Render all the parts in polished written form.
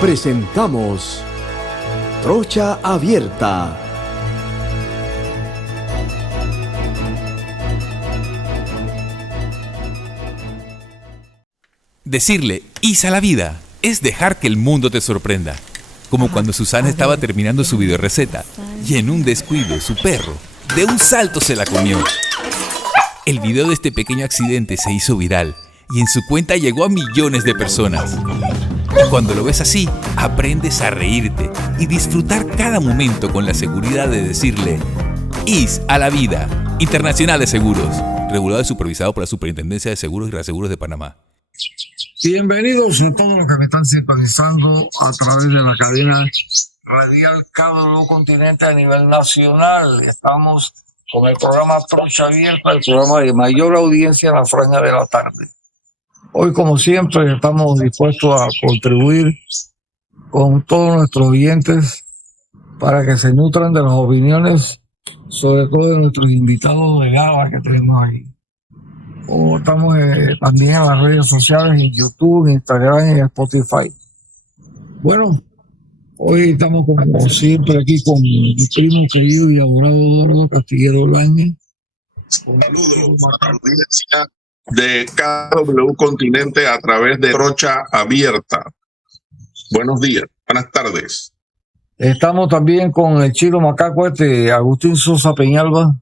Presentamos Trocha Abierta. Decirle "is" a la vida es dejar que el mundo te sorprenda. Como cuando Susana estaba terminando su videoreceta y en un descuido su perro de un salto se la comió. El video de este pequeño accidente se hizo viral y en su cuenta llegó a millones de personas. Cuando lo ves así, aprendes a reírte y disfrutar cada momento con la seguridad de decirle "is" a la vida. Internacional de Seguros, regulado y supervisado por la Superintendencia de Seguros y Reaseguros de Panamá. Bienvenidos a todos los que me están sintonizando a través de la cadena radial Cable Continente a nivel nacional. Estamos con el programa Trocha Abierta, el programa de mayor audiencia en la franja de la tarde. Hoy, como siempre, estamos dispuestos a contribuir con todos nuestros oyentes para que se nutran de las opiniones, sobre todo de nuestros invitados de gala que tenemos aquí. O estamos también en las redes sociales, en YouTube, en Instagram y en Spotify. Bueno, hoy estamos como siempre aquí con mi primo querido y abogado Eduardo Castillero Olañez. Saludos a la audiencia de KW Continente a través de Trocha Abierta. Buenos días, buenas tardes. Estamos también con el chino macaco Agustín Sosa Peñalba.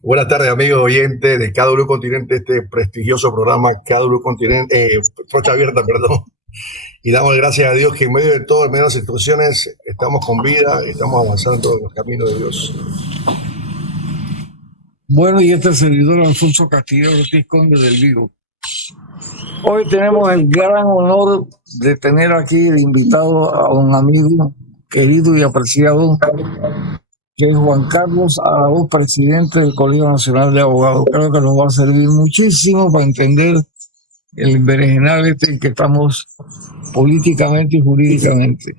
Buenas tardes, amigos oyentes de KW Continente, este prestigioso programa KW Continente, Trocha Abierta, perdón. Y damos gracias a Dios que en medio de todo, en medio de las situaciones, estamos con vida, estamos avanzando en el camino de Dios. Bueno, y este servidor Alfonso Castillo Ortiz Conde del Vigo. Hoy tenemos el gran honor de tener aquí de invitado a un amigo querido y apreciado, que es Juan Carlos Araúz, presidente del Colegio Nacional de Abogados. Creo que nos va a servir muchísimo para entender el berenjenal en que estamos políticamente y jurídicamente.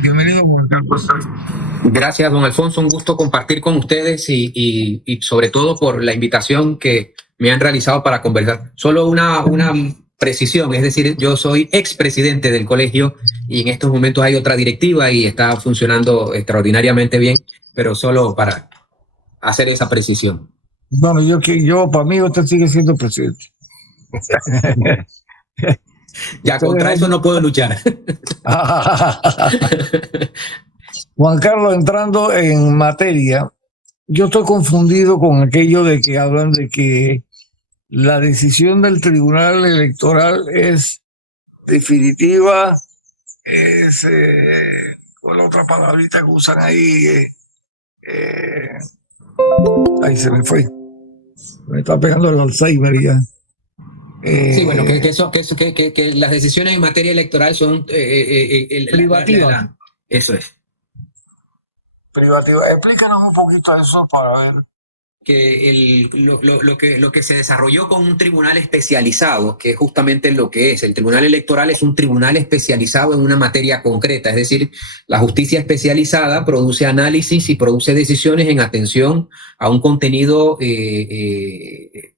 Bienvenido, Juan Carlos. Gracias, don Alfonso. Un gusto compartir con ustedes y sobre todo por la invitación que me han realizado para conversar. Solo una precisión, es decir, yo soy expresidente del colegio y en estos momentos hay otra directiva y está funcionando extraordinariamente bien, pero solo para hacer esa precisión. Bueno, yo para mí usted sigue siendo presidente. Ya contra eso no puedo luchar. Juan Carlos, entrando en materia, yo estoy confundido con aquello de que hablan de que la decisión del Tribunal Electoral es definitiva, es con la otra palabrita que usan ahí, ahí se me fue, me está pegando el Alzheimer ya. Sí, bueno, que las decisiones en materia electoral son privativas. Eso es. Privativa. Explícanos un poquito eso para ver. Que lo que se desarrolló con un tribunal especializado, que es justamente lo que es. El tribunal electoral es un tribunal especializado en una materia concreta, es decir, la justicia especializada produce análisis y produce decisiones en atención a un contenido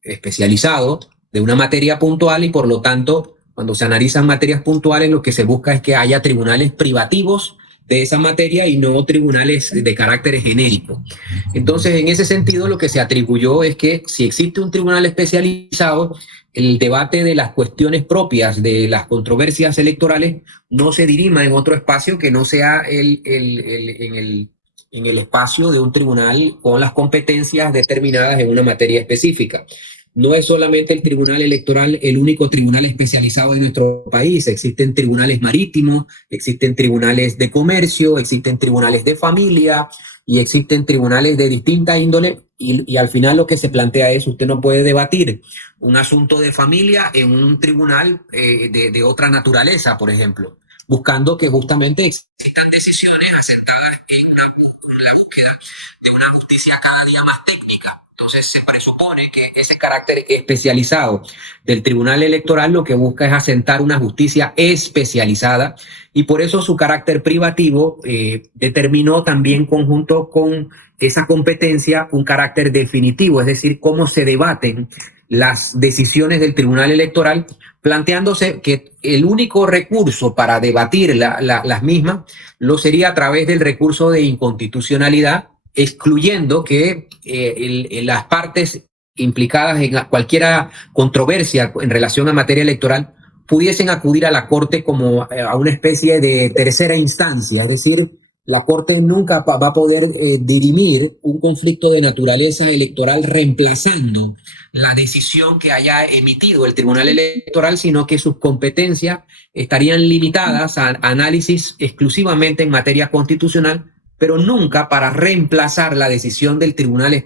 especializado de una materia puntual y por lo tanto, cuando se analizan materias puntuales, lo que se busca es que haya tribunales privativos de esa materia y no tribunales de carácter genérico. Entonces, en ese sentido, lo que se atribuyó es que si existe un tribunal especializado, el debate de las cuestiones propias de las controversias electorales no se dirima en otro espacio que no sea en el espacio de un tribunal con las competencias determinadas en una materia específica. No es solamente el tribunal electoral el único tribunal especializado en nuestro país. Existen tribunales marítimos, existen tribunales de comercio, existen tribunales de familia y existen tribunales de distinta índole. Y al final lo que se plantea es, usted no puede debatir un asunto de familia en un tribunal de otra naturaleza, por ejemplo, buscando que justamente existan decisiones asentadas en la búsqueda de una justicia cada día más técnica. Entonces se presupone que ese carácter especializado del Tribunal Electoral lo que busca es asentar una justicia especializada, y por eso su carácter privativo determinó también, conjunto con esa competencia, un carácter definitivo, es decir, cómo se debaten las decisiones del Tribunal Electoral, planteándose que el único recurso para debatir las mismas lo sería a través del recurso de inconstitucionalidad, excluyendo que las partes implicadas en cualquier controversia en relación a materia electoral pudiesen acudir a la Corte como a una especie de tercera instancia, es decir, la Corte nunca va a poder dirimir un conflicto de naturaleza electoral reemplazando la decisión que haya emitido el Tribunal Electoral, sino que sus competencias estarían limitadas a análisis exclusivamente en materia constitucional, pero nunca para reemplazar la decisión del Tribunal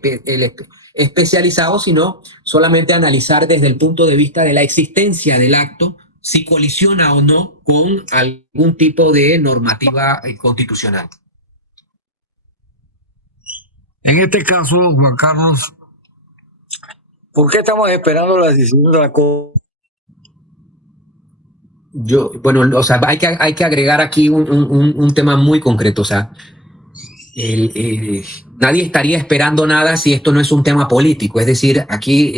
especializado, sino solamente analizar desde el punto de vista de la existencia del acto, si colisiona o no con algún tipo de normativa constitucional. En este caso, Juan Carlos, ¿por qué estamos esperando la decisión de la Corte? Bueno, o sea, hay que agregar aquí un tema muy concreto, o sea, nadie estaría esperando nada si esto no es un tema político. Es decir, aquí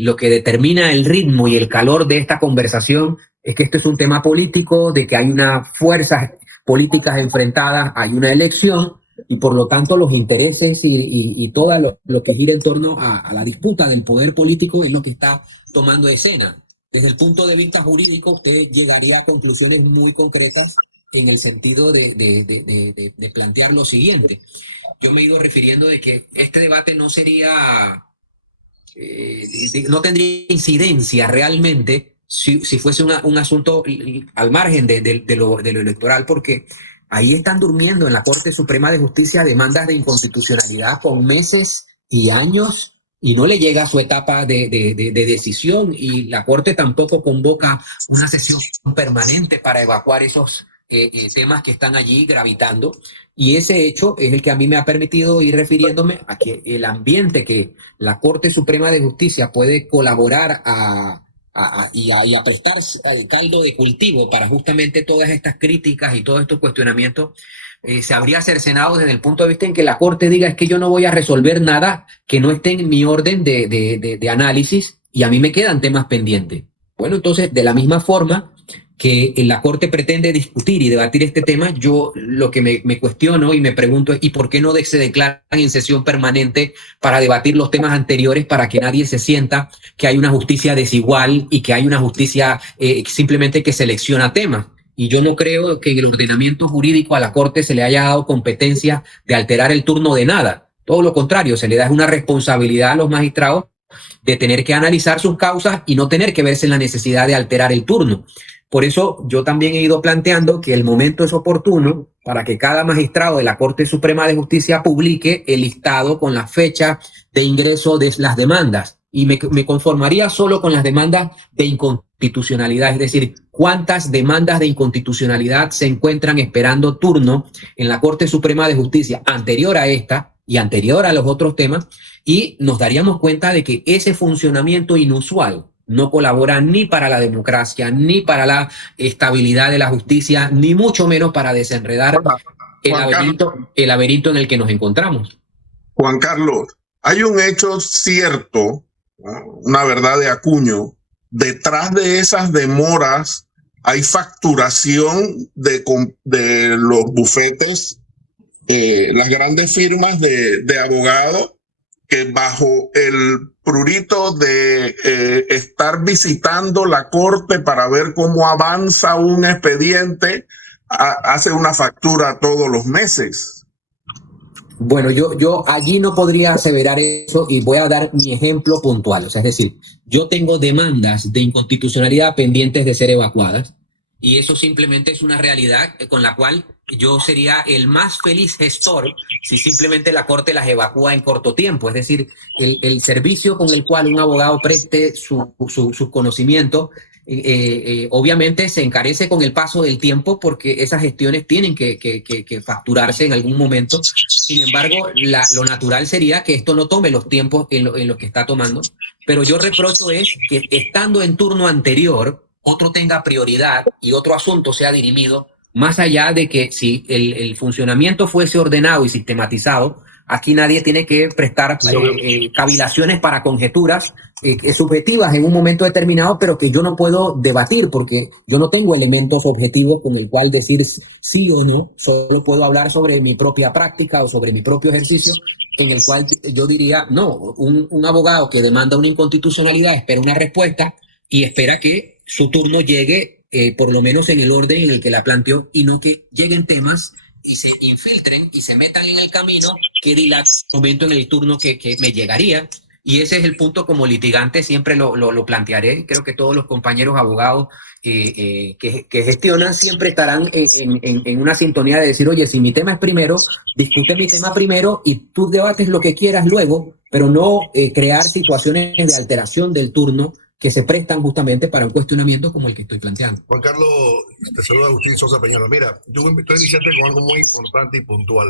lo que determina el ritmo y el calor de esta conversación es que esto es un tema político, de que hay unas fuerzas políticas enfrentadas, hay una elección, y por lo tanto los intereses y todo lo que gira en torno a la disputa del poder político es lo que está tomando escena. Desde el punto de vista jurídico, usted llegaría a conclusiones muy concretas en el sentido de plantear lo siguiente. Yo me he ido refiriendo de que este debate no sería, no tendría incidencia realmente si fuese un asunto al margen de lo electoral, porque ahí están durmiendo en la Corte Suprema de Justicia demandas de inconstitucionalidad con meses y años, y no le llega a su etapa de decisión, y la Corte tampoco convoca una sesión permanente para evacuar esos temas que están allí gravitando, y ese hecho es el que a mí me ha permitido ir refiriéndome a que el ambiente que la Corte Suprema de Justicia puede colaborar y a prestar caldo de cultivo para justamente todas estas críticas y todos estos cuestionamientos, se habría cercenado desde el punto de vista en que la Corte diga: es que yo no voy a resolver nada que no esté en mi orden de análisis, y a mí me quedan temas pendientes. Bueno, entonces, de la misma forma que la Corte pretende discutir y debatir este tema, yo lo que me cuestiono y me pregunto es: ¿y por qué no se declaran en sesión permanente para debatir los temas anteriores, para que nadie se sienta que hay una justicia desigual y que hay una justicia simplemente que selecciona temas? Y yo no creo que en el ordenamiento jurídico a la Corte se le haya dado competencia de alterar el turno de nada. Todo lo contrario, se le da una responsabilidad a los magistrados de tener que analizar sus causas y no tener que verse en la necesidad de alterar el turno. Por eso yo también he ido planteando que el momento es oportuno para que cada magistrado de la Corte Suprema de Justicia publique el listado con la fecha de ingreso de las demandas, y me conformaría solo con las demandas de inconstitucionalidad, es decir, cuántas demandas de inconstitucionalidad se encuentran esperando turno en la Corte Suprema de Justicia anterior a esta y anterior a los otros temas, y nos daríamos cuenta de que ese funcionamiento inusual no colabora ni para la democracia, ni para la estabilidad de la justicia, ni mucho menos para desenredar el laberinto en el que nos encontramos. Juan Carlos, hay un hecho cierto, una verdad de acuño. Detrás de esas demoras hay facturación de los bufetes, las grandes firmas de abogados, que bajo el prurito de estar visitando la Corte para ver cómo avanza un expediente, hace una factura todos los meses. Bueno, yo allí no podría aseverar eso, y voy a dar mi ejemplo puntual. O sea, es decir, yo tengo demandas de inconstitucionalidad pendientes de ser evacuadas, y eso simplemente es una realidad con la cual yo sería el más feliz gestor si simplemente la Corte las evacúa en corto tiempo. Es decir, el servicio con el cual un abogado preste su conocimiento obviamente se encarece con el paso del tiempo porque esas gestiones tienen que facturarse en algún momento. Sin embargo, lo natural sería que esto no tome los tiempos en lo que está tomando. Pero yo reprocho es que estando en turno anterior, otro tenga prioridad y otro asunto sea dirimido, más allá de que si el funcionamiento fuese ordenado y sistematizado, aquí nadie tiene que prestar cavilaciones para conjeturas subjetivas en un momento determinado, pero que yo no puedo debatir porque yo no tengo elementos objetivos con el cual decir sí o no. Solo puedo hablar sobre mi propia práctica o sobre mi propio ejercicio, en el cual yo diría, no, un abogado que demanda una inconstitucionalidad espera una respuesta y espera que su turno llegue por lo menos en el orden en el que la planteó y no que lleguen temas y se infiltren y se metan en el camino que dilata el momento en el turno que me llegaría. Y ese es el punto. Como litigante siempre lo plantearé. Creo que todos los compañeros abogados que gestionan siempre estarán en una sintonía de decir, oye, si mi tema es primero, discute mi tema primero y tú debates lo que quieras luego, pero no crear situaciones de alteración del turno que se prestan justamente para un cuestionamiento como el que estoy planteando. Juan Carlos, te saluda Agustín Sosa Peñano. Mira, yo estoy iniciando con algo muy importante y puntual.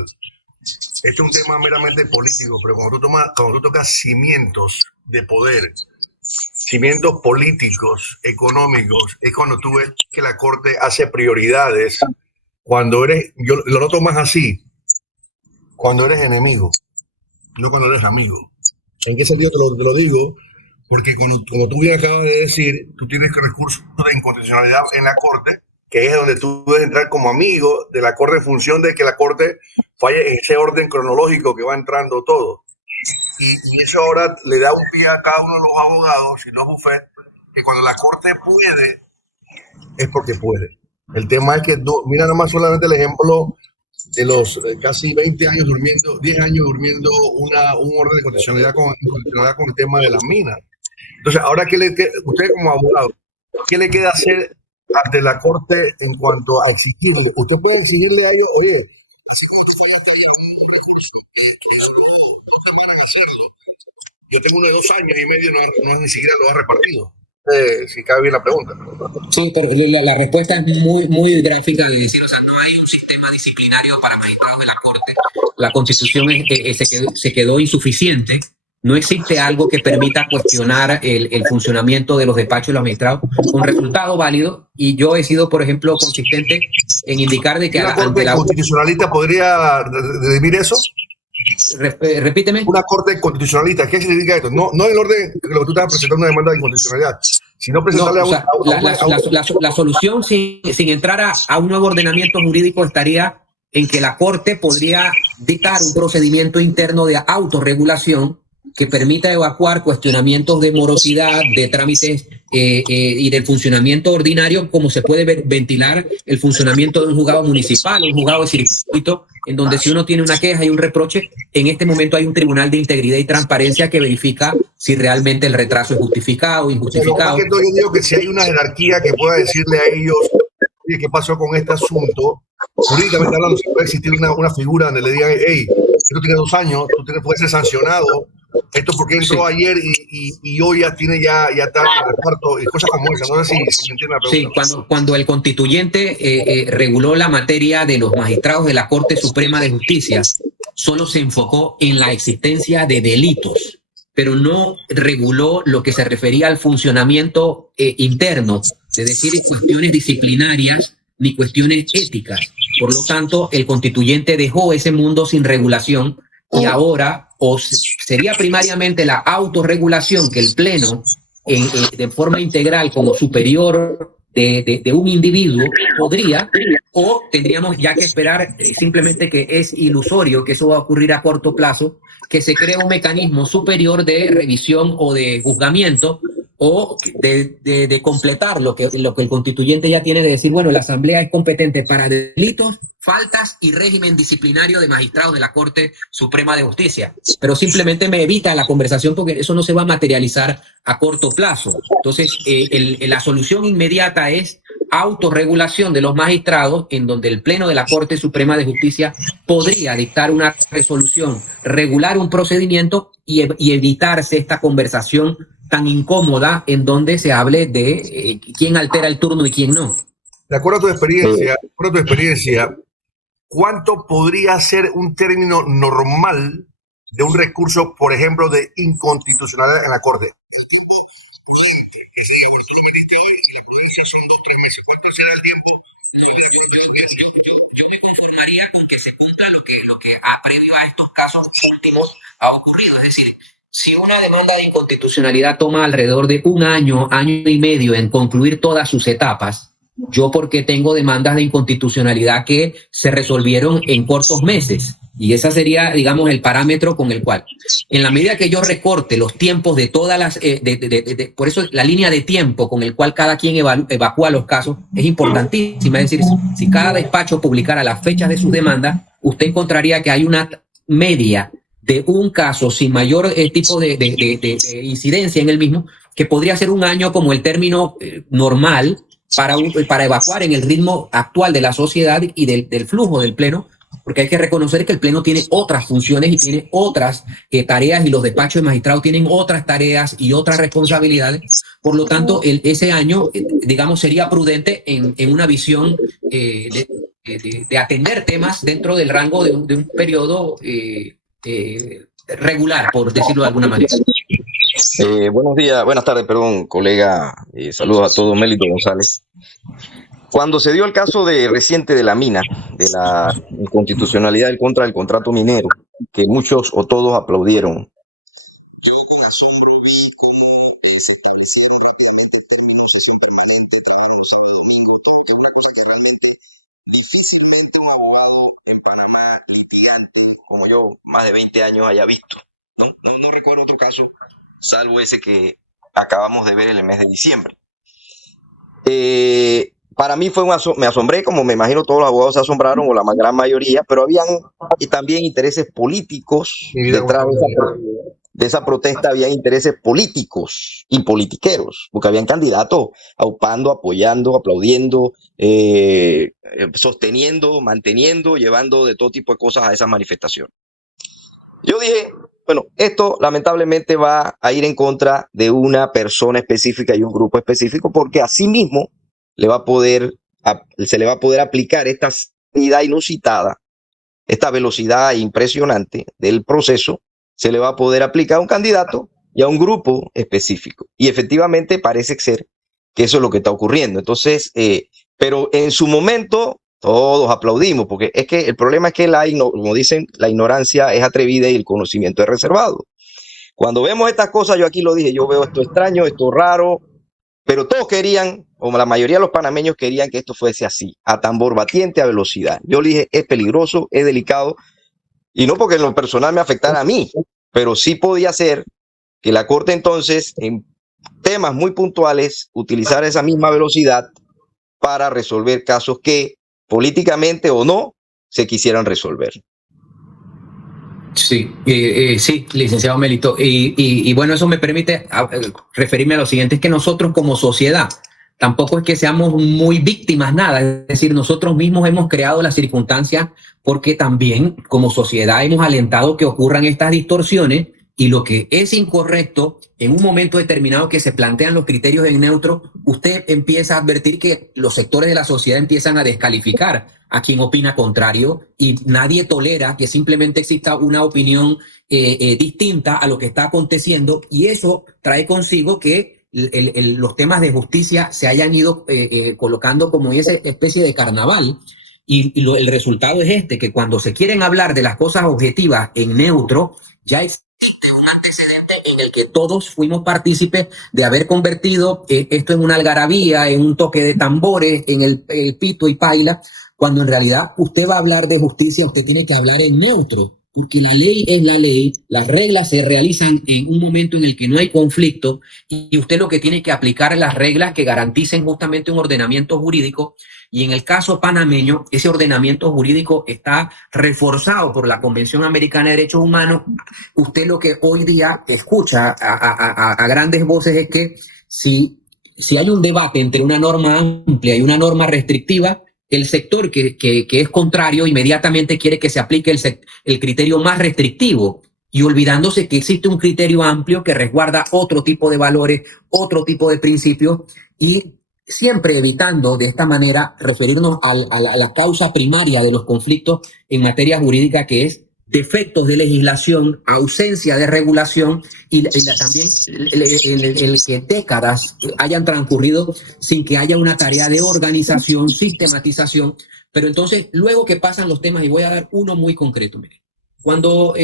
Este es un tema meramente político, pero cuando tú tocas cimientos de poder, cimientos políticos, económicos, es cuando tú ves que la Corte hace prioridades. Yo lo noto más así, cuando eres enemigo, no cuando eres amigo. ¿En qué sentido te lo digo? Porque como tú bien acabas de decir, tú tienes recursos de inconstitucionalidad en la Corte, que es donde tú debes entrar como amigo de la Corte en función de que la Corte falle en ese orden cronológico que va entrando todo. Y eso ahora le da un pie a cada uno de los abogados y los bufetes, que cuando la Corte puede, es porque puede. El tema es que, mira nomás solamente el ejemplo de los casi 20 años durmiendo, 10 años durmiendo un orden de constitucionalidad con el tema de las minas. Entonces, ahora, usted como abogado, ¿qué le queda hacer ante la Corte en cuanto a exigirle? Usted puede exigirle a ellos, oye, yo tengo uno de 2 años y medio, no ni siquiera lo ha repartido. Si cabe bien la pregunta. Sí, pero la respuesta es muy gráfica de decir, o sea, no hay un sistema disciplinario para magistrados de la Corte. La Constitución se quedó insuficiente. No existe algo que permita cuestionar el funcionamiento de los despachos de los magistrados con resultado válido. Y yo he sido, por ejemplo, consistente en indicar de que ¿Una Corte constitucionalista podría redimir eso? Repíteme. Una Corte constitucionalista, ¿qué significa esto? No el orden que lo que tú estás presentando una demanda de inconstitucionalidad, sino presentarle la solución sin entrar a un nuevo ordenamiento jurídico estaría en que la Corte podría dictar un procedimiento interno de autorregulación que permita evacuar cuestionamientos de morosidad, de trámites y del funcionamiento ordinario, como se puede ventilar el funcionamiento de un juzgado municipal, un juzgado de circuito, en donde si uno tiene una queja y un reproche, en este momento hay un tribunal de integridad y transparencia que verifica si realmente el retraso es justificado o injustificado. Pero yo digo que si hay una jerarquía que pueda decirle a ellos, oye, ¿qué pasó con este asunto? Jurídicamente hablando, si puede existir una figura donde le digan, hey, esto tiene 2 años, tú puedes ser sancionado, esto porque entró ayer y hoy ya tiene ya está en reparto y cosas como esa. No sé si me entiende la pregunta. Sí, cuando el constituyente reguló la materia de los magistrados de la Corte Suprema de Justicia, solo se enfocó en la existencia de delitos, pero no reguló lo que se refería al funcionamiento interno, es decir, cuestiones disciplinarias ni cuestiones éticas. Por lo tanto, el constituyente dejó ese mundo sin regulación y ahora sería primariamente la autorregulación que el Pleno, de forma integral como superior de un individuo, podría, o tendríamos ya que esperar simplemente, que es ilusorio que eso va a ocurrir a corto plazo, que se cree un mecanismo superior de revisión o de juzgamiento, o de completar lo que el constituyente ya tiene, de decir, bueno, la Asamblea es competente para delitos, faltas y régimen disciplinario de magistrados de la Corte Suprema de Justicia. Pero simplemente me evita la conversación porque eso no se va a materializar a corto plazo. Entonces, la solución inmediata es autorregulación de los magistrados, en donde el Pleno de la Corte Suprema de Justicia podría dictar una resolución, regular un procedimiento y evitarse esta conversación tan incómoda en donde se hable de quién altera el turno y quién no. De acuerdo a tu experiencia, ¿cuánto podría ser un término normal de un recurso, por ejemplo, de inconstitucionalidad en la Corte? Previo a estos casos últimos ha ocurrido. Es decir, si una demanda de inconstitucionalidad toma alrededor de un año, año y medio en concluir todas sus etapas, yo porque tengo demandas de inconstitucionalidad que se resolvieron en cortos meses. Y esa sería, digamos, el parámetro con el cual, en la medida que yo recorte los tiempos de todas las, por eso la línea de tiempo con el cual cada quien evacúa los casos es importantísima. Es decir, si cada despacho publicara las fechas de sus demandas, usted encontraría que hay una media de un caso sin mayor tipo de incidencia en el mismo, que podría ser un año como el término normal para evacuar en el ritmo actual de la sociedad y del flujo del Pleno, porque hay que reconocer que el Pleno tiene otras funciones y tiene otras tareas, y los despachos de magistrados tienen otras tareas y otras responsabilidades. Por lo tanto, ese año, digamos, sería prudente en una visión de atender temas dentro del rango de un periodo regular, por decirlo de alguna manera. Buenos días, buenas tardes, perdón, colega. Saludos a todos, Melito González. Cuando se dio el caso reciente de la mina, de la inconstitucionalidad en contra del contrato minero, que muchos o todos aplaudieron, como yo, más de 20 años haya visto. No recuerdo otro caso, salvo ese que acabamos de ver en el mes de diciembre. Para mí me asombré, como me imagino todos los abogados se asombraron, o la gran mayoría, pero habían también intereses políticos detrás de esa protesta, habían intereses políticos y politiqueros, porque habían candidatos aupando, apoyando, aplaudiendo, sosteniendo, manteniendo, llevando de todo tipo de cosas a esas manifestaciones. Yo dije, bueno, esto lamentablemente va a ir en contra de una persona específica y un grupo específico, porque así mismo se le va a poder aplicar esta velocidad inusitada, esta velocidad impresionante del proceso, se le va a poder aplicar a un candidato y a un grupo específico. Y efectivamente parece ser que eso es lo que está ocurriendo. Entonces, pero en su momento todos aplaudimos, porque es que el problema es que como dicen, la ignorancia es atrevida y el conocimiento es reservado. Cuando vemos estas cosas, yo aquí lo dije, yo veo esto extraño, esto raro, pero todos querían, o la mayoría de los panameños querían que esto fuese así, a tambor batiente, a velocidad. Yo le dije, es peligroso, es delicado, y no porque en lo personal me afectara a mí, pero sí podía ser que la Corte entonces, en temas muy puntuales, utilizara esa misma velocidad para resolver casos que políticamente o no se quisieran resolver. Sí, sí, licenciado Melito. Y bueno, eso me permite referirme a lo siguiente, es que nosotros como sociedad tampoco es que seamos muy víctimas, nada. Es decir, nosotros mismos hemos creado las circunstancias porque también como sociedad hemos alentado que ocurran estas distorsiones, y lo que es incorrecto, en un momento determinado que se plantean los criterios en neutro, usted empieza a advertir que los sectores de la sociedad empiezan a descalificar a quien opina contrario, y nadie tolera que simplemente exista una opinión distinta a lo que está aconteciendo, y eso trae consigo que los temas de justicia se hayan ido colocando como esa especie de carnaval, y el resultado es que cuando se quieren hablar de las cosas objetivas en neutro, ya existe un antecedente en el que todos fuimos partícipes de haber convertido esto en una algarabía, en un toque de tambores, en el pito y paila, cuando en realidad usted va a hablar de justicia, usted tiene que hablar en neutro, porque la ley es la ley, las reglas se realizan en un momento en el que no hay conflicto, y usted lo que tiene que aplicar es las reglas que garanticen justamente un ordenamiento jurídico, y en el caso panameño, ese ordenamiento jurídico está reforzado por la Convención Americana de Derechos Humanos. Usted lo que hoy día escucha a grandes voces es que si si hay un debate entre una norma amplia y una norma restrictiva, el sector que es contrario inmediatamente quiere que se aplique el criterio más restrictivo, y olvidándose que existe un criterio amplio que resguarda otro tipo de valores, otro tipo de principios, y siempre evitando de esta manera referirnos a la causa primaria de los conflictos en materia jurídica, que es defectos de legislación, ausencia de regulación también el que décadas hayan transcurrido sin que haya una tarea de organización, sistematización. Pero entonces, luego que pasan los temas, y voy a dar uno muy concreto, mire. Cuando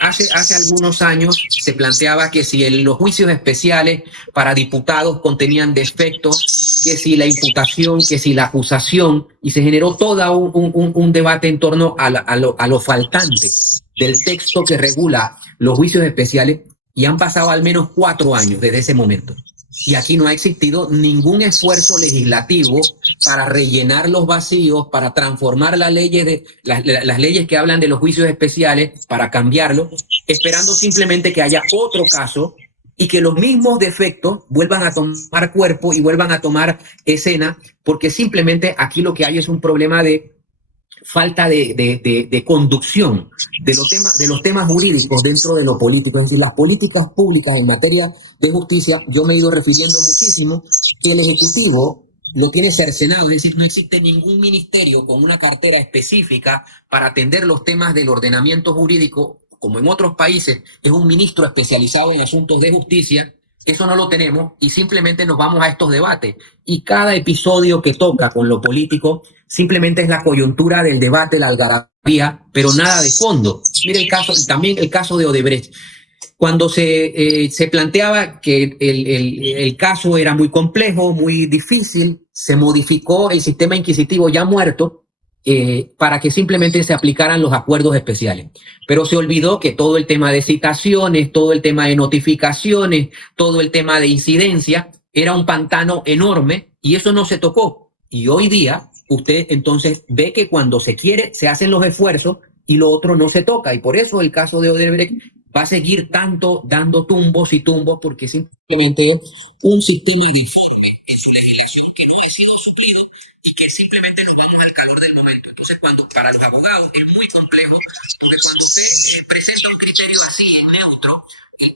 hace algunos años se planteaba que si los juicios especiales para diputados contenían defectos, que si la imputación, que si la acusación, y se generó todo un debate en torno a lo faltante del texto que regula los juicios especiales, y han pasado al menos 4 años desde ese momento. Y aquí no ha existido ningún esfuerzo legislativo para rellenar los vacíos, para transformar las leyes que hablan de los juicios especiales, para cambiarlo, esperando simplemente que haya otro caso y que los mismos defectos vuelvan a tomar cuerpo y vuelvan a tomar escena, porque simplemente aquí lo que hay es un problema de falta de conducción de los temas jurídicos dentro de lo político. Es decir, las políticas públicas en materia de justicia, yo me he ido refiriendo muchísimo, que el Ejecutivo lo tiene cercenado, es decir, no existe ningún ministerio con una cartera específica para atender los temas del ordenamiento jurídico, como en otros países es un ministro especializado en asuntos de justicia. Eso no lo tenemos, y simplemente nos vamos a estos debates, y cada episodio que toca con lo político simplemente es la coyuntura del debate, la algarabía, pero nada de fondo. Mire el caso, también el caso de Odebrecht. Cuando se planteaba que el caso era muy complejo, muy difícil, se modificó el sistema inquisitivo ya muerto para que simplemente se aplicaran los acuerdos especiales. Pero se olvidó que todo el tema de citaciones, todo el tema de notificaciones, todo el tema de incidencia era un pantano enorme, y eso no se tocó. Y hoy día usted entonces ve que cuando se quiere se hacen los esfuerzos y lo otro no se toca. Y por eso el caso de Odebrecht va a seguir tanto dando tumbos y tumbos, porque simplemente es un sistema de legislación que no ha sido suplido y que simplemente nos vamos al calor del momento. Entonces, cuando para los abogados es muy complejo, porque cuando usted presenta un criterio así, en neutro,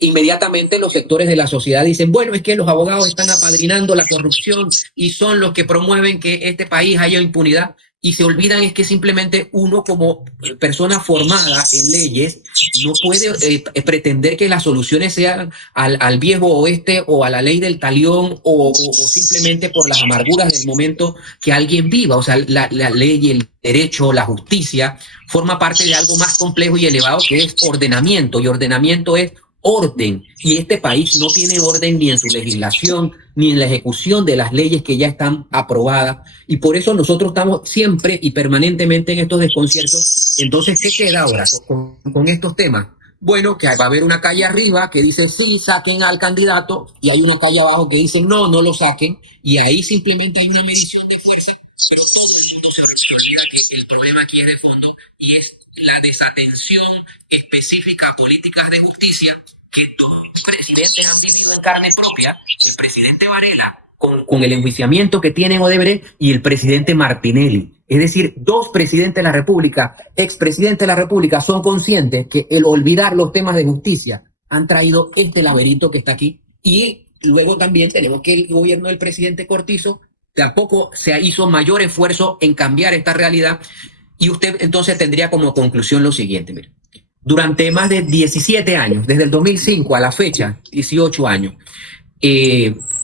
inmediatamente los sectores de la sociedad dicen, bueno, es que los abogados están apadrinando la corrupción y son los que promueven que este país haya impunidad, y se olvidan es que simplemente uno, como persona formada en leyes, no puede pretender que las soluciones sean al viejo oeste o a la ley del talión o simplemente por las amarguras del momento que alguien viva. O sea, la ley, el derecho, la justicia forma parte de algo más complejo y elevado, que es ordenamiento, y ordenamiento es orden, y este país no tiene orden ni en su legislación ni en la ejecución de las leyes que ya están aprobadas, y por eso nosotros estamos siempre y permanentemente en estos desconciertos. Entonces, ¿qué queda ahora con estos temas? Bueno, que va a haber una calle arriba que dice sí, saquen al candidato, y hay una calle abajo que dice no, no lo saquen, y ahí simplemente hay una medición de fuerza, pero todo el mundo se olvida que el problema aquí es de fondo, y es la desatención específica a políticas de justicia que 2 presidentes han vivido en carne propia: el presidente Varela con el enjuiciamiento que tiene Odebrecht, y el presidente Martinelli. Es decir, 2 presidentes de la República, expresidentes de la República, son conscientes que el olvidar los temas de justicia han traído este laberinto que está aquí. Y luego también tenemos que el gobierno del presidente Cortizo tampoco se hizo mayor esfuerzo en cambiar esta realidad. Y usted entonces tendría como conclusión lo siguiente: mire, durante más de 17 años, desde el 2005 a la fecha, 18 años,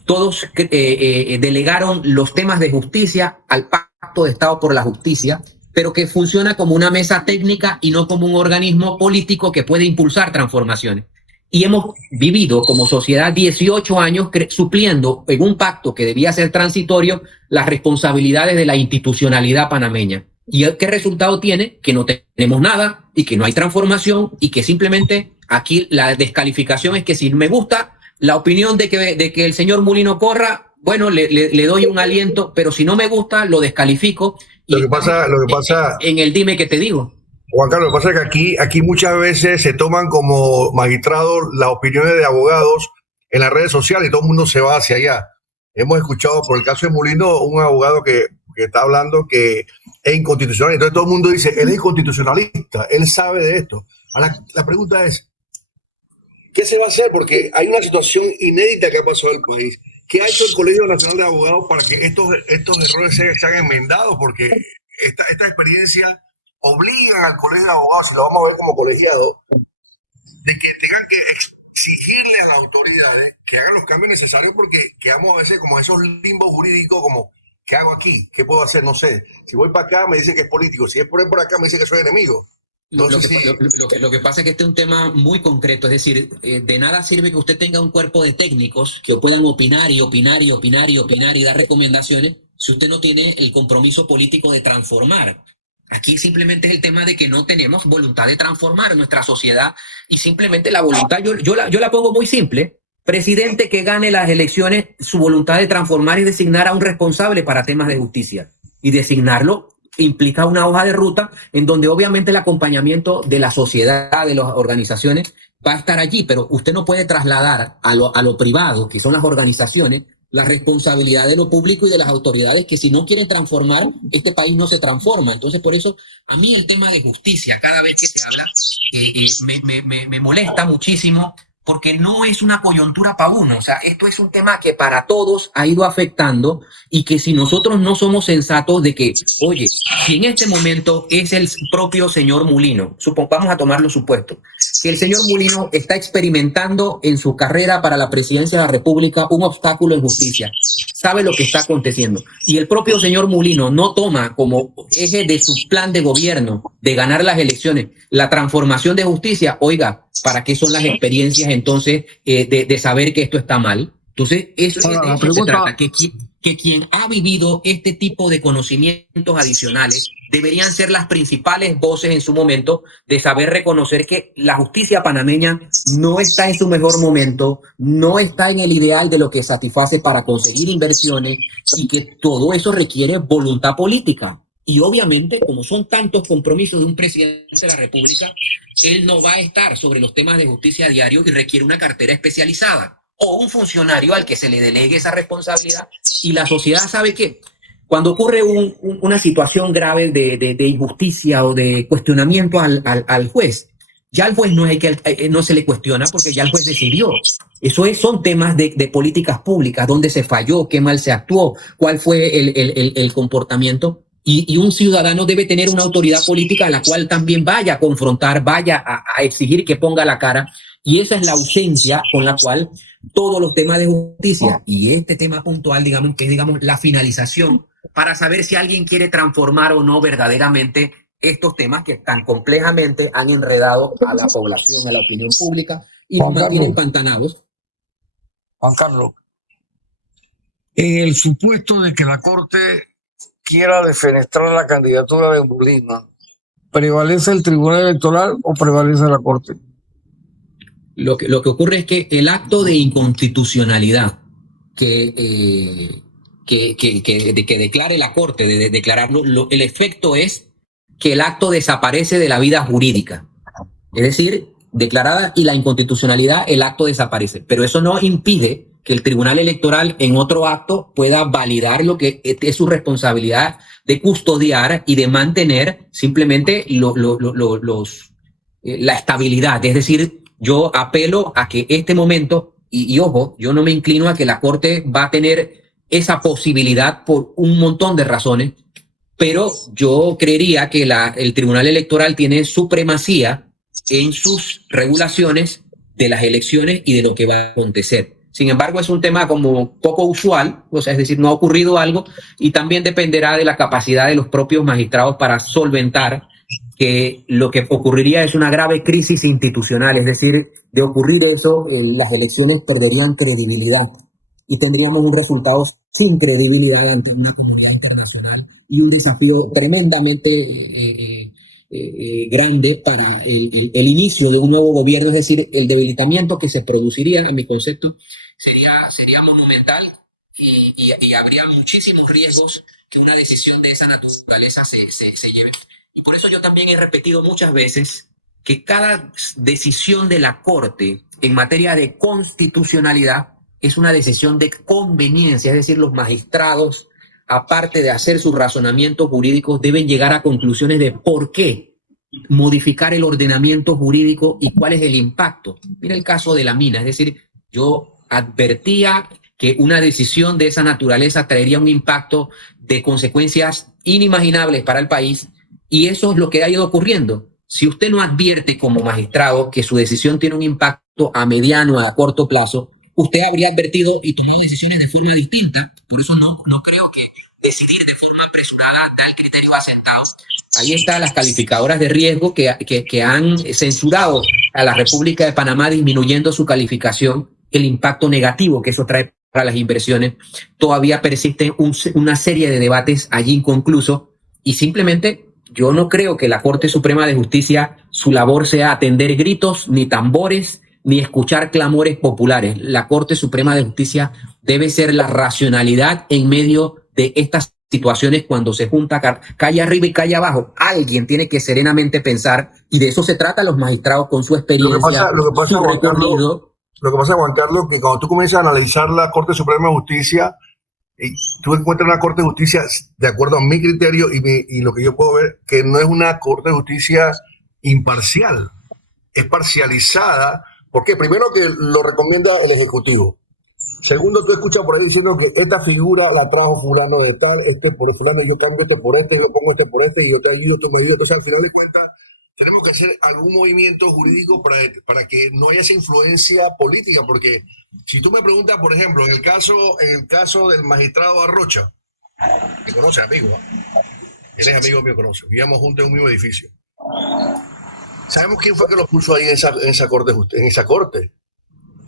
todos delegaron los temas de justicia al Pacto de Estado por la Justicia, pero que funciona como una mesa técnica y no como un organismo político que puede impulsar transformaciones. Y hemos vivido como sociedad 18 años supliendo en un pacto que debía ser transitorio las responsabilidades de la institucionalidad panameña. ¿Y qué resultado tiene? Que no tenemos nada, y que no hay transformación, y que simplemente aquí la descalificación es que si me gusta la opinión de que el señor Mulino corra, bueno, le doy un aliento, pero si no me gusta, lo descalifico. Lo que pasa en el dime que te digo. Juan Carlos, lo que pasa es que aquí muchas veces se toman como magistrados las opiniones de abogados en las redes sociales y todo el mundo se va hacia allá. Hemos escuchado por el caso de Mulino un abogado que está hablando que es inconstitucional. Entonces todo el mundo dice, él es inconstitucionalista, él sabe de esto. Ahora, la pregunta es, ¿qué se va a hacer? Porque hay una situación inédita que ha pasado en el país. ¿Qué ha hecho el Colegio Nacional de Abogados para que estos errores sean enmendados? Porque esta experiencia obliga al Colegio de Abogados, si lo vamos a ver como colegiado, de que tengan que exigirle a las autoridades que hagan los cambios necesarios porque quedamos a veces como esos limbos jurídicos como, ¿qué hago aquí? ¿Qué puedo hacer? No sé. Si voy para acá me dice que es político, si es por acá me dice que soy enemigo. Lo que pasa es que este es un tema muy concreto, es decir, de nada sirve que usted tenga un cuerpo de técnicos que puedan opinar y opinar y opinar y opinar y dar recomendaciones si usted no tiene el compromiso político de transformar. Aquí simplemente es el tema de que no tenemos voluntad de transformar nuestra sociedad y simplemente la voluntad, yo la pongo muy simple. Presidente que gane las elecciones, su voluntad de transformar y designar a un responsable para temas de justicia. Y designarlo implica una hoja de ruta en donde obviamente el acompañamiento de la sociedad, de las organizaciones, va a estar allí, pero usted no puede trasladar a lo privado, que son las organizaciones, la responsabilidad de lo público y de las autoridades que si no quieren transformar, este país no se transforma. Entonces, por eso, a mí el tema de justicia, cada vez que se habla, me molesta muchísimo porque no es una coyuntura para uno. O sea, esto es un tema que para todos ha ido afectando y que si nosotros no somos sensatos de que, oye, si en este momento es el propio señor Mulino, vamos a tomar los supuestos, que el señor Mulino está experimentando en su carrera para la presidencia de la República un obstáculo en justicia, sabe lo que está aconteciendo, y el propio señor Mulino no toma como eje de su plan de gobierno de ganar las elecciones la transformación de justicia, oiga, ¿para qué son las experiencias entonces de saber que esto está mal? Entonces, eso se trata, que quien ha vivido este tipo de conocimientos adicionales deberían ser las principales voces en su momento de saber reconocer que la justicia panameña no está en su mejor momento, no está en el ideal de lo que satisface para conseguir inversiones y que todo eso requiere voluntad política. Y obviamente, como son tantos compromisos de un presidente de la República, él no va a estar sobre los temas de justicia a diario y requiere una cartera especializada o un funcionario al que se le delegue esa responsabilidad. Y la sociedad sabe que cuando ocurre una situación grave de injusticia o de cuestionamiento al juez, ya al juez no se le cuestiona porque ya el juez decidió. Son temas de políticas públicas, dónde se falló, qué mal se actuó, cuál fue el comportamiento. Y un ciudadano debe tener una autoridad política a la cual también vaya a confrontar, vaya a exigir que ponga la cara. Y esa es la ausencia con la cual todos los temas de justicia y este tema puntual, digamos, que es, la finalización para saber si alguien quiere transformar o no verdaderamente estos temas que tan complejamente han enredado a la población, a la opinión pública y nos mantienen pantanados. Juan Carlos, en el supuesto de que la Corte quiera defenestrar la candidatura de Mulino, ¿prevalece el Tribunal Electoral o prevalece la Corte? Lo que ocurre es que el acto de inconstitucionalidad que declare la Corte, de declararlo, el efecto es que el acto desaparece de la vida jurídica. Es decir, declarada y la inconstitucionalidad, el acto desaparece. Pero eso no impide que el Tribunal Electoral en otro acto pueda validar lo que es su responsabilidad de custodiar y de mantener simplemente la estabilidad. Es decir, yo apelo a que este momento, y ojo, yo no me inclino a que la Corte va a tener esa posibilidad por un montón de razones, pero yo creería que el Tribunal Electoral tiene supremacía en sus regulaciones de las elecciones y de lo que va a acontecer. Sin embargo, es un tema como poco usual, o sea, es decir, no ha ocurrido algo y también dependerá de la capacidad de los propios magistrados para solventar que lo que ocurriría es una grave crisis institucional, es decir, de ocurrir eso, las elecciones perderían credibilidad y tendríamos un resultado sin credibilidad ante una comunidad internacional y un desafío tremendamente grande para el inicio de un nuevo gobierno, es decir, el debilitamiento que se produciría, en mi concepto, sería monumental y habría muchísimos riesgos que una decisión de esa naturaleza se lleve. Y por eso yo también he repetido muchas veces que cada decisión de la Corte en materia de constitucionalidad es una decisión de conveniencia, es decir, los magistrados, aparte de hacer sus razonamientos jurídicos, deben llegar a conclusiones de por qué modificar el ordenamiento jurídico y cuál es el impacto. Mira el caso de la mina, es decir, yo advertía que una decisión de esa naturaleza traería un impacto de consecuencias inimaginables para el país, y eso es lo que ha ido ocurriendo. Si usted no advierte como magistrado que su decisión tiene un impacto a mediano, a corto plazo, usted habría advertido y tomado decisiones de forma distinta. Por eso no creo que decidir de forma apresurada da el criterio asentado. Ahí están las calificadoras de riesgo que han censurado a la República de Panamá, disminuyendo su calificación, el impacto negativo que eso trae para las inversiones. Todavía persisten una serie de debates allí inconclusos, y simplemente yo no creo que la Corte Suprema de Justicia, su labor sea atender gritos, ni tambores, ni escuchar clamores populares. La Corte Suprema de Justicia debe ser la racionalidad en medio de estas situaciones cuando se junta calle arriba y calle abajo. Alguien tiene que serenamente pensar, y de eso se trata los magistrados con su experiencia, Lo que pasa, su recorrido. Juan Carlos, que cuando tú comienzas a analizar la Corte Suprema de Justicia, y tú encuentras una Corte de Justicia, de acuerdo a mi criterio y lo que yo puedo ver, que no es una Corte de Justicia imparcial, es parcializada. ¿Por qué? Primero, que lo recomienda el Ejecutivo. Segundo, tú escuchas por ahí diciendo que esta figura la trajo fulano de tal, este por fulano, yo cambio este por este, yo pongo este por este, y yo te ayudo, tú me ayudas. Entonces, al final de cuentas, tenemos que hacer algún movimiento jurídico para que no haya esa influencia política, porque si tú me preguntas, por ejemplo, en el caso del magistrado Arrocha, que conoce, amigo, él es amigo mío, conoce, vivíamos juntos en un mismo edificio. ¿Sabemos quién fue que lo puso ahí en esa corte?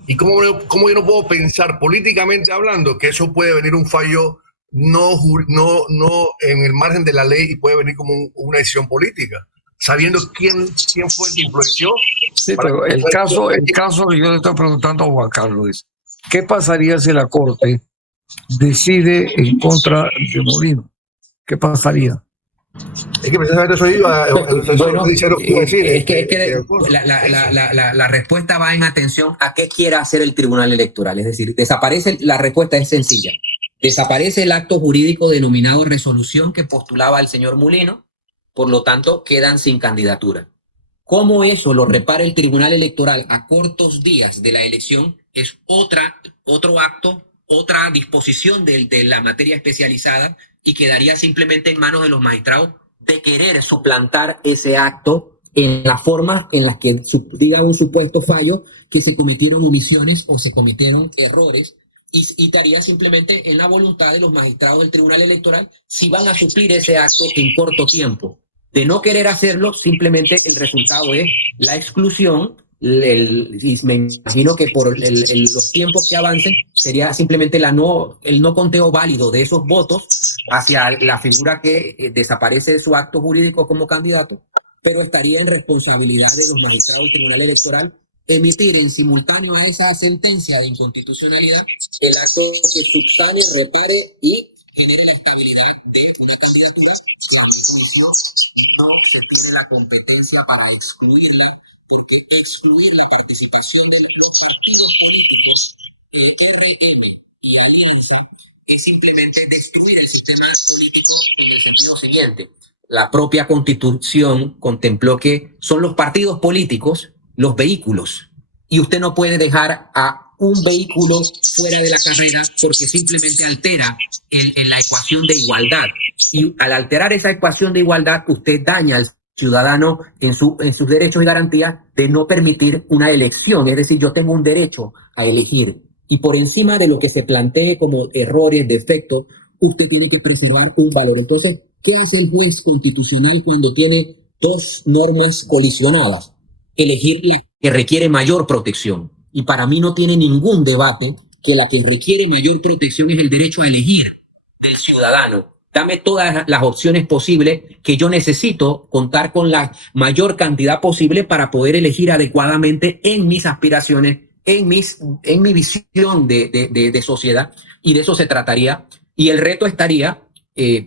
¿Y cómo yo no puedo pensar políticamente hablando que eso puede venir un fallo no en el margen de la ley y puede venir como una decisión política, sabiendo quién fue el que influenció? Sí, pero el caso que yo le estoy preguntando a Juan Carlos es, ¿qué pasaría si la Corte decide en contra de Molino? ¿Qué pasaría? Es que precisamente eso iba. Bueno, es que la respuesta va en atención a qué quiera hacer el Tribunal Electoral. Es decir, la respuesta es sencilla. Desaparece el acto jurídico denominado resolución que postulaba el señor Molino, por lo tanto quedan sin candidatura. ¿Cómo eso lo repara el Tribunal Electoral a cortos días de la elección? Es otro acto, otra disposición de la materia especializada, y quedaría simplemente en manos de los magistrados de querer suplantar ese acto en las formas en las que diga un supuesto fallo que se cometieron omisiones o se cometieron errores, y estaría simplemente en la voluntad de los magistrados del Tribunal Electoral si van a suplir ese acto en corto tiempo. De no querer hacerlo, simplemente el resultado es la exclusión. Y me imagino que por los tiempos que avancen sería simplemente el no conteo válido de esos votos hacia la figura que desaparece de su acto jurídico como candidato, pero estaría en responsabilidad de los magistrados del Tribunal Electoral emitir en simultáneo a esa sentencia de inconstitucionalidad el acto que subsane, repare y genere la estabilidad de una candidatura que a mi juicio no se tiene la competencia para excluirla, porque excluir la participación de los partidos políticos RM y Alianza es simplemente destruir el sistema político en el sentido siguiente. La propia Constitución contempló que son los partidos políticos los vehículos, y usted no puede dejar a un vehículo fuera de la carrera porque simplemente altera en la ecuación de igualdad. Y al alterar esa ecuación de igualdad, usted daña al ciudadano en sus derechos y garantías de no permitir una elección. Es decir, yo tengo un derecho a elegir, y por encima de lo que se plantee como errores, defectos, usted tiene que preservar un valor. Entonces, ¿qué hace el juez constitucional cuando tiene dos normas colisionadas? Elegir la que requiere mayor protección. Y para mí no tiene ningún debate que la que requiere mayor protección es el derecho a elegir del ciudadano. Dame todas las opciones posibles, que yo necesito contar con la mayor cantidad posible para poder elegir adecuadamente en mis aspiraciones, en mi visión de sociedad, y de eso se trataría. Y el reto estaría,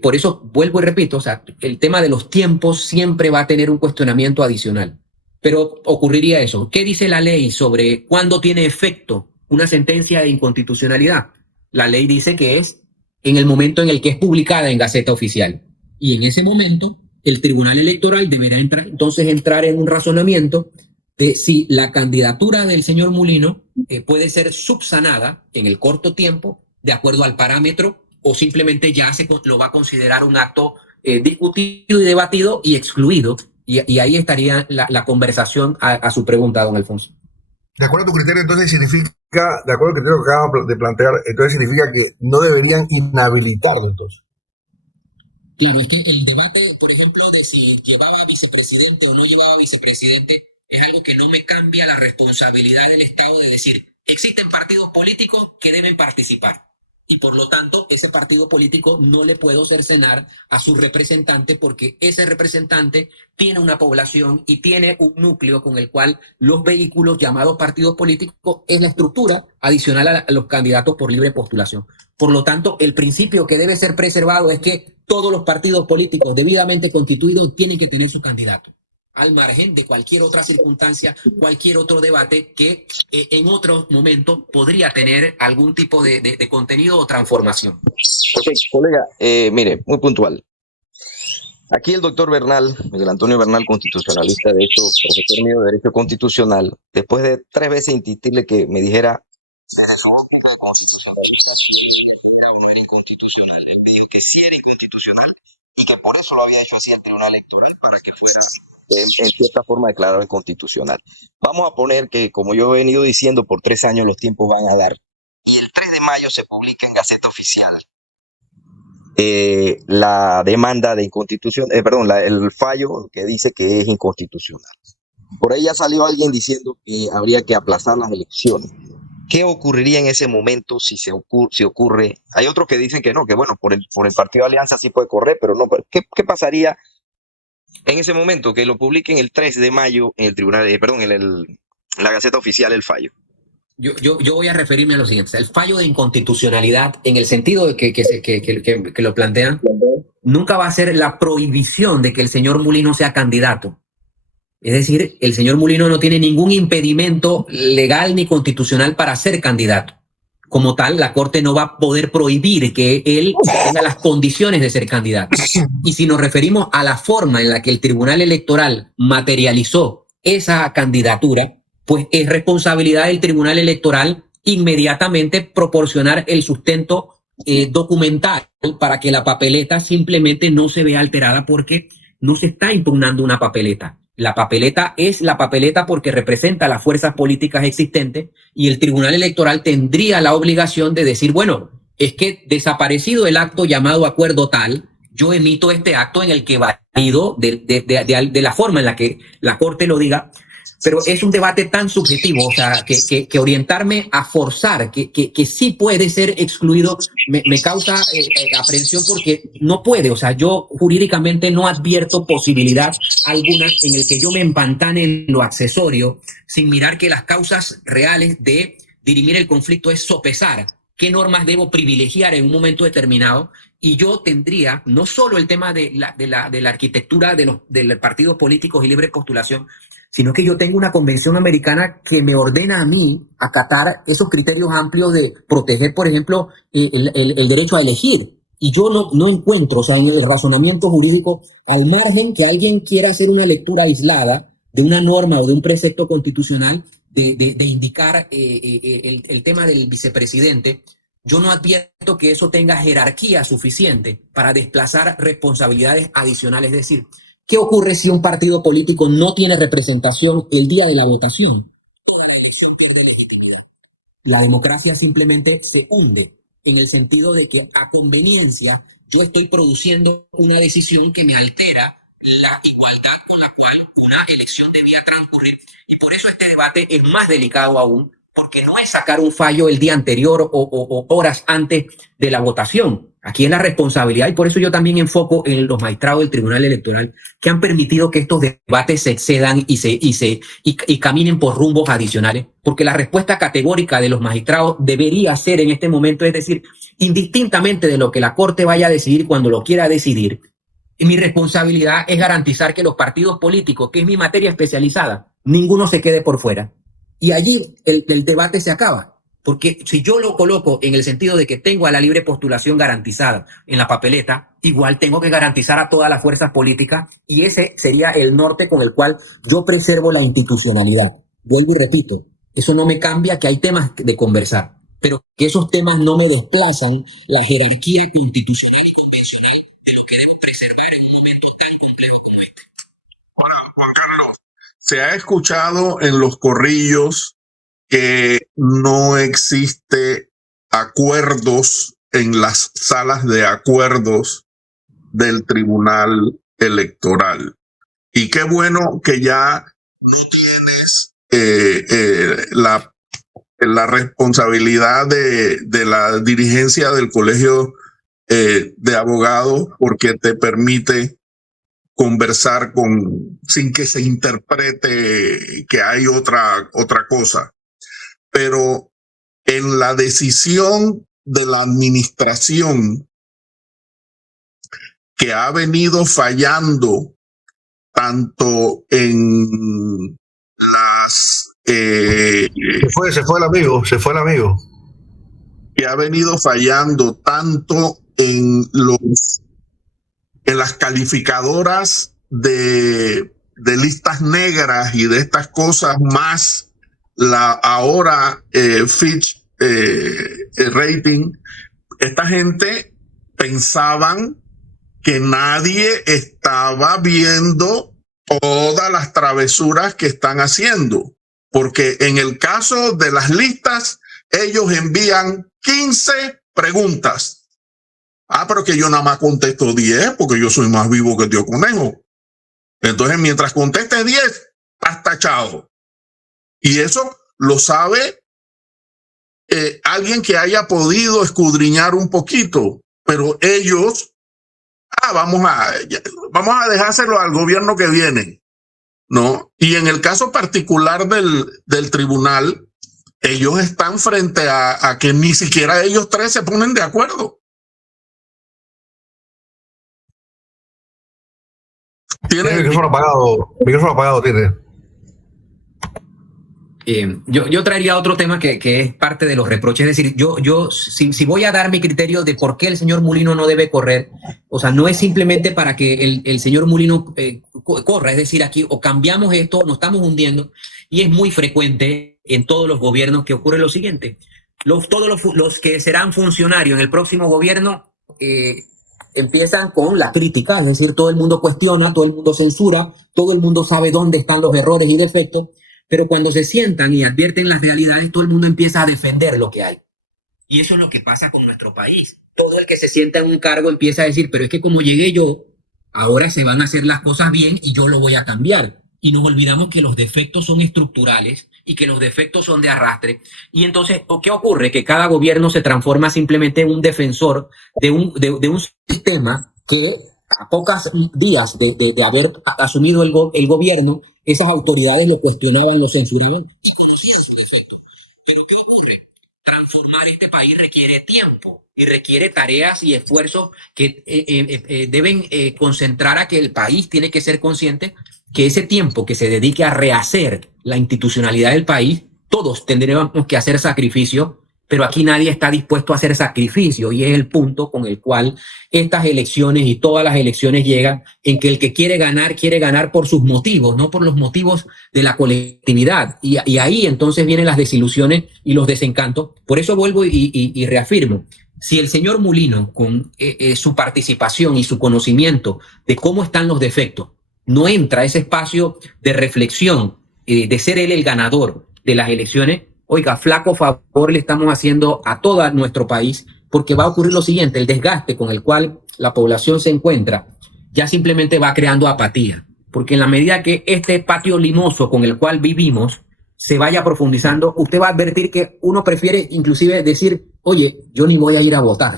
por eso vuelvo y repito, o sea, el tema de los tiempos siempre va a tener un cuestionamiento adicional. pero ocurriría eso. ¿Qué dice la ley sobre cuándo tiene efecto una sentencia de inconstitucionalidad? La ley dice que es en el momento en el que es publicada en Gaceta Oficial. Y en ese momento, el Tribunal Electoral deberá entonces entrar en un razonamiento de si la candidatura del señor Mulino puede ser subsanada en el corto tiempo, de acuerdo al parámetro, o simplemente ya lo va a considerar un acto discutido y debatido y excluido. Y ahí estaría la conversación a su pregunta, don Alfonso. De acuerdo a tu criterio, entonces significa, de acuerdo al criterio que acabamos de plantear, entonces significa que no deberían inhabilitarlo entonces. Claro, es que el debate, por ejemplo, de si llevaba vicepresidente o no llevaba vicepresidente, es algo que no me cambia la responsabilidad del Estado de decir, existen partidos políticos que deben participar. Y por lo tanto, ese partido político no le puedo cercenar a su representante porque ese representante tiene una población y tiene un núcleo con el cual los vehículos llamados partidos políticos es la estructura adicional a los candidatos por libre postulación. Por lo tanto, el principio que debe ser preservado es que todos los partidos políticos debidamente constituidos tienen que tener su candidato, al margen de cualquier otra circunstancia, cualquier otro debate que en otro momento podría tener algún tipo de contenido o transformación. Ok, colega, mire, muy puntual. Aquí el doctor Bernal, Miguel Antonio Bernal, constitucionalista, de hecho, profesor mío de Derecho Constitucional, después de 3 veces insistirle que me dijera desde su óptica de constitucionalista, no era inconstitucional, él me dijo que sí era inconstitucional y que por eso lo había hecho así el Tribunal Electoral, para que fuera en cierta forma declarado inconstitucional. Vamos a poner que, como yo he venido diciendo, por 3 años los tiempos van a dar, y el 3 de mayo se publica en Gaceta Oficial la demanda de inconstitución, el fallo que dice que es inconstitucional. Por ahí ya salió alguien diciendo que habría que aplazar las elecciones. ¿Qué ocurriría en ese momento si ocurre? Hay otros que dicen que no, que bueno, por el Partido de Alianza sí puede correr, pero no. ¿Qué pasaría en ese momento que lo publiquen el 3 de mayo en el tribunal, en la Gaceta Oficial el fallo? Yo voy a referirme a lo siguiente. El fallo de inconstitucionalidad, en el sentido de que lo plantean, nunca va a ser la prohibición de que el señor Mulino sea candidato. Es decir, el señor Mulino no tiene ningún impedimento legal ni constitucional para ser candidato. Como tal, la Corte no va a poder prohibir que él tenga las condiciones de ser candidato. Y si nos referimos a la forma en la que el Tribunal Electoral materializó esa candidatura, pues es responsabilidad del Tribunal Electoral inmediatamente proporcionar el sustento documental para que la papeleta simplemente no se vea alterada, porque no se está impugnando una papeleta. La papeleta es la papeleta porque representa las fuerzas políticas existentes, y el Tribunal Electoral tendría la obligación de decir, bueno, es que desaparecido el acto llamado acuerdo tal, yo emito este acto en el que valido de la forma en la que la Corte lo diga. Pero es un debate tan subjetivo, o sea, que orientarme a forzar que sí puede ser excluido me causa aprehensión, porque no puede. O sea, yo jurídicamente no advierto posibilidad alguna en el que yo me empantane en lo accesorio sin mirar que las causas reales de dirimir el conflicto es sopesar qué normas debo privilegiar en un momento determinado. Y yo tendría no solo el tema de la arquitectura de los partidos políticos y libre postulación, sino que yo tengo una convención americana que me ordena a mí acatar esos criterios amplios de proteger, por ejemplo, el derecho a elegir. Y yo no encuentro, o sea, en el razonamiento jurídico, al margen que alguien quiera hacer una lectura aislada de una norma o de un precepto constitucional, de indicar el tema del vicepresidente, yo no advierto que eso tenga jerarquía suficiente para desplazar responsabilidades adicionales. Es decir, ¿qué ocurre si un partido político no tiene representación el día de la votación? Toda la elección pierde legitimidad. La democracia simplemente se hunde, en el sentido de que a conveniencia yo estoy produciendo una decisión que me altera la igualdad con la cual una elección debía transcurrir. Y por eso este debate es más delicado aún, porque no es sacar un fallo el día anterior o horas antes de la votación. Aquí es la responsabilidad, y por eso yo también enfoco en los magistrados del Tribunal Electoral, que han permitido que estos debates se excedan y caminen por rumbos adicionales, porque la respuesta categórica de los magistrados debería ser en este momento, es decir, indistintamente de lo que la Corte vaya a decidir cuando lo quiera decidir, Y mi responsabilidad es garantizar que los partidos políticos, que es mi materia especializada, ninguno se quede por fuera. Y allí el debate se acaba. Porque si yo lo coloco en el sentido de que tengo a la libre postulación garantizada en la papeleta, igual tengo que garantizar a todas las fuerzas políticas, y ese sería el norte con el cual yo preservo la institucionalidad. Vuelvo y repito, eso no me cambia que hay temas de conversar, pero que esos temas no me desplazan la jerarquía constitucional y convencional de lo que debo preservar en un momento tan complejo como este. Ahora, Juan Carlos, se ha escuchado en los corrillos que no existe acuerdos en las salas de acuerdos del Tribunal Electoral. Y qué bueno que ya tienes la responsabilidad de la dirigencia del Colegio de Abogados, porque te permite conversar sin que se interprete que hay otra cosa. Pero en la decisión de la administración, que ha venido fallando tanto en las Se fue el amigo. que ha venido fallando tanto en las calificadoras de listas negras y de estas cosas, más la ahora Fitch rating. Esta gente pensaban que nadie estaba viendo todas las travesuras que están haciendo, porque en el caso de las listas, ellos envían 15 preguntas. Pero que yo nada más contesto 10 porque yo soy más vivo que tío conejo. Entonces, mientras conteste 10, estás tachado. Y eso lo sabe alguien que haya podido escudriñar un poquito, pero ellos, vamos a dejárselo al gobierno que viene, ¿no? Y en el caso particular del tribunal, ellos están frente a que ni siquiera ellos tres se ponen de acuerdo. Tiene el micrófono apagado, tiene. Yo traería otro tema que es parte de los reproches. Es decir, si voy a dar mi criterio de por qué el señor Mulino no debe correr, o sea, no es simplemente para que el señor Mulino corra, es decir, aquí o cambiamos esto, nos estamos hundiendo, y es muy frecuente en todos los gobiernos que ocurre lo siguiente. Todos los que serán funcionarios en el próximo gobierno empiezan con la crítica, es decir, todo el mundo cuestiona, todo el mundo censura, todo el mundo sabe dónde están los errores y defectos. Pero cuando se sientan y advierten las realidades, todo el mundo empieza a defender lo que hay. Y eso es lo que pasa con nuestro país. Todo el que se sienta en un cargo empieza a decir, pero es que como llegué yo, ahora se van a hacer las cosas bien y yo lo voy a cambiar. Y nos olvidamos que los defectos son estructurales y que los defectos son de arrastre. Y entonces, ¿qué ocurre? Que cada gobierno se transforma simplemente en un defensor de un sistema que a pocos días de haber asumido el gobierno, esas autoridades lo cuestionaban, lo censuraban. Pero ¿qué ocurre? Transformar este país requiere tiempo y requiere tareas y esfuerzos que deben concentrar a que el país tiene que ser consciente que ese tiempo que se dedique a rehacer la institucionalidad del país, todos tendremos que hacer sacrificio, pero aquí nadie está dispuesto a hacer sacrificio, y es el punto con el cual estas elecciones y todas las elecciones llegan, en que el que quiere ganar por sus motivos, no por los motivos de la colectividad, y ahí entonces vienen las desilusiones y los desencantos. Por eso vuelvo y reafirmo, si el señor Mulino, con su participación y su conocimiento de cómo están los defectos, no entra a ese espacio de reflexión, de ser él el ganador de las elecciones, oiga, flaco favor le estamos haciendo a todo nuestro país, porque va a ocurrir lo siguiente: el desgaste con el cual la población se encuentra ya simplemente va creando apatía, porque en la medida que este patio limoso con el cual vivimos se vaya profundizando, usted va a advertir que uno prefiere inclusive decir, oye, yo ni voy a ir a votar,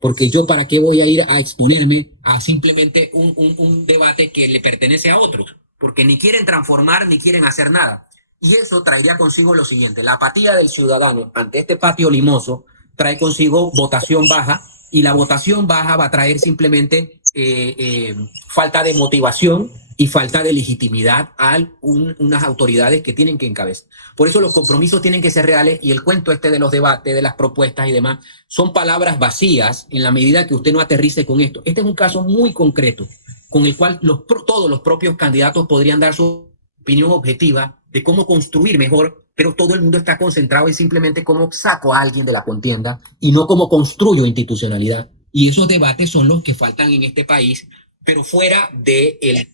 porque yo para qué voy a ir a exponerme a simplemente un debate que le pertenece a otros, porque ni quieren transformar ni quieren hacer nada. Y eso traería consigo lo siguiente: la apatía del ciudadano ante este patio limoso trae consigo votación baja, y la votación baja va a traer simplemente falta de motivación y falta de legitimidad a unas autoridades que tienen que encabezar. Por eso los compromisos tienen que ser reales, y el cuento este de los debates, de las propuestas y demás, son palabras vacías en la medida que usted no aterrice con esto. Este es un caso muy concreto con el cual todos los propios candidatos podrían dar su opinión objetiva de cómo construir mejor, pero todo el mundo está concentrado en simplemente cómo saco a alguien de la contienda y no cómo construyo institucionalidad. Y esos debates son los que faltan en este país, pero fuera del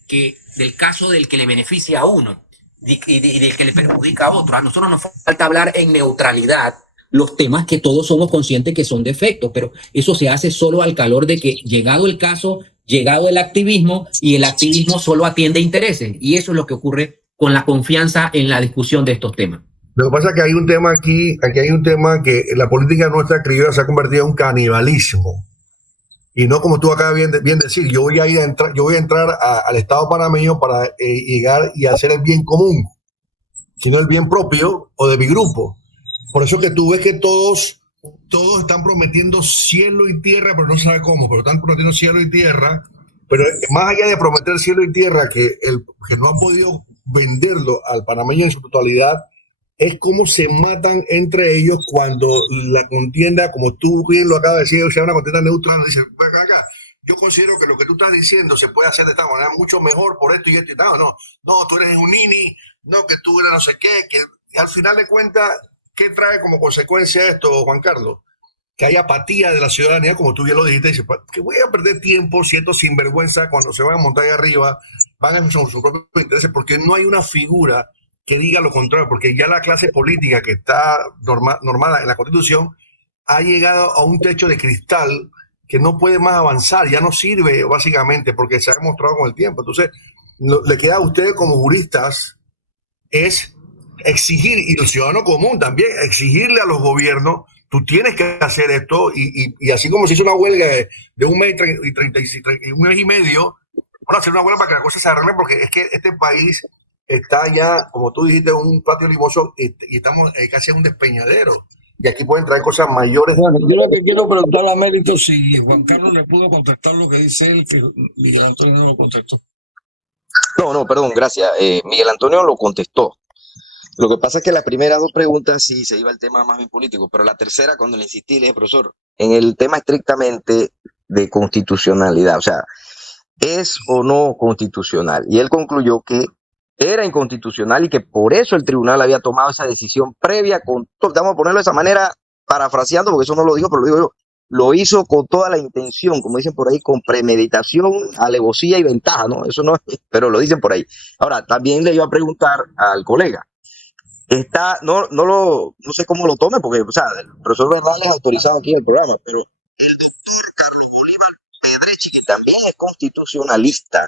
caso del que le beneficia a uno y del que le perjudica a otro. A nosotros nos falta hablar en neutralidad los temas que todos somos conscientes que son defectos, pero eso se hace solo al calor de que, llegado el caso, llegado el activismo, y el activismo solo atiende intereses. Y eso es lo que ocurre con la confianza en la discusión de estos temas. Lo que pasa es que hay un tema aquí hay un tema que la política nuestra criolla se ha convertido en un canibalismo. Y no como tú acabas bien decir, yo voy a entrar al Estado panameño para llegar y hacer el bien común, sino el bien propio o de mi grupo. Por eso que tú ves que todos están prometiendo cielo y tierra, pero no sabe cómo, pero están prometiendo cielo y tierra. Pero más allá de prometer cielo y tierra, que no han podido venderlo al panameño en su totalidad, es cómo se matan entre ellos cuando la contienda, como tú bien lo acabas de decir, sea una contienda neutral. Dice, acá, yo considero que lo que tú estás diciendo se puede hacer de esta manera mucho mejor por esto y esto y tal. No, tú eres un nini, no, que tú eres no sé qué, que al final de cuentas, ¿qué trae como consecuencia esto, Juan Carlos? Que hay apatía de la ciudadanía, como tú bien lo dijiste, dice, que voy a perder tiempo si estos sinvergüenza cuando se van a montar ahí arriba van a sus propios intereses, porque no hay una figura que diga lo contrario, porque ya la clase política que está normada en la Constitución ha llegado a un techo de cristal que no puede más avanzar, ya no sirve básicamente porque se ha demostrado con el tiempo. Entonces, le queda a ustedes como juristas es exigir, y el ciudadano común también, exigirle a los gobiernos, tú tienes que hacer esto, y así como se hizo una huelga de un mes y un mes y medio, bueno, hacer una huelga para que las cosas se arreglen, porque es que este país está ya, como tú dijiste, un patio limoso y estamos casi en un despeñadero. Y aquí pueden traer cosas mayores. Bueno, yo lo que quiero preguntar a Mérito si Juan Carlos le pudo contestar lo que dice él, que Miguel Antonio no lo contestó. No, perdón, gracias. Miguel Antonio lo contestó. Lo que pasa es que las primeras dos preguntas sí se iba al tema más bien político, pero la tercera, cuando le insistí, le dije, profesor, en el tema estrictamente de constitucionalidad, o sea, ¿es o no constitucional? Y él concluyó que era inconstitucional y que por eso el tribunal había tomado esa decisión previa vamos a ponerlo de esa manera, parafraseando, porque eso no lo dijo, pero lo digo yo, lo hizo con toda la intención, como dicen por ahí, con premeditación, alevosía y ventaja, ¿no? Eso no es, pero lo dicen por ahí. Ahora, también le iba a preguntar al colega, no sé cómo lo tome, porque, o sea, el profesor Bernal es autorizado aquí en el programa, pero el doctor Carlos Bolívar Pedrechi, que también es constitucionalista,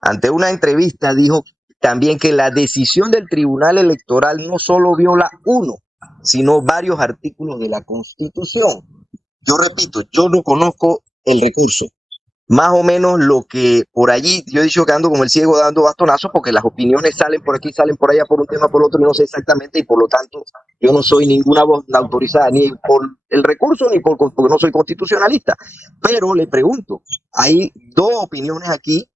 ante una entrevista dijo también que la decisión del Tribunal Electoral no solo viola uno, sino varios artículos de la Constitución. Yo repito, yo no conozco el recurso. Más o menos lo que por allí, yo he dicho que ando como el ciego dando bastonazos, porque las opiniones salen por aquí, salen por allá, por un tema, por otro, y no sé exactamente, y por lo tanto yo no soy ninguna voz autorizada ni por el recurso ni porque no soy constitucionalista. Pero le pregunto, hay dos opiniones aquí,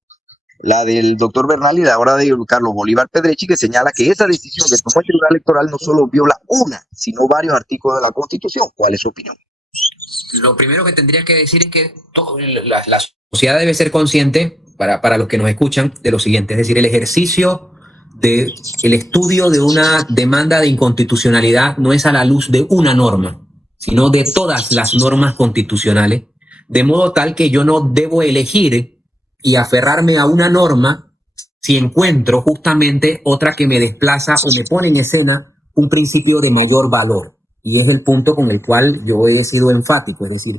la del doctor Bernal y la ahora de Carlos Bolívar Pedrechi, que señala que esa decisión que tomó el Tribunal Electoral no solo viola una, sino varios artículos de la Constitución. ¿Cuál es su opinión? Lo primero que tendría que decir es que la sociedad debe ser consciente, para los que nos escuchan, de lo siguiente, es decir, el ejercicio del estudio de una demanda de inconstitucionalidad no es a la luz de una norma, sino de todas las normas constitucionales, de modo tal que yo no debo elegir y aferrarme a una norma si encuentro justamente otra que me desplaza o me pone en escena un principio de mayor valor. Y es el punto con el cual yo he sido enfático, es decir,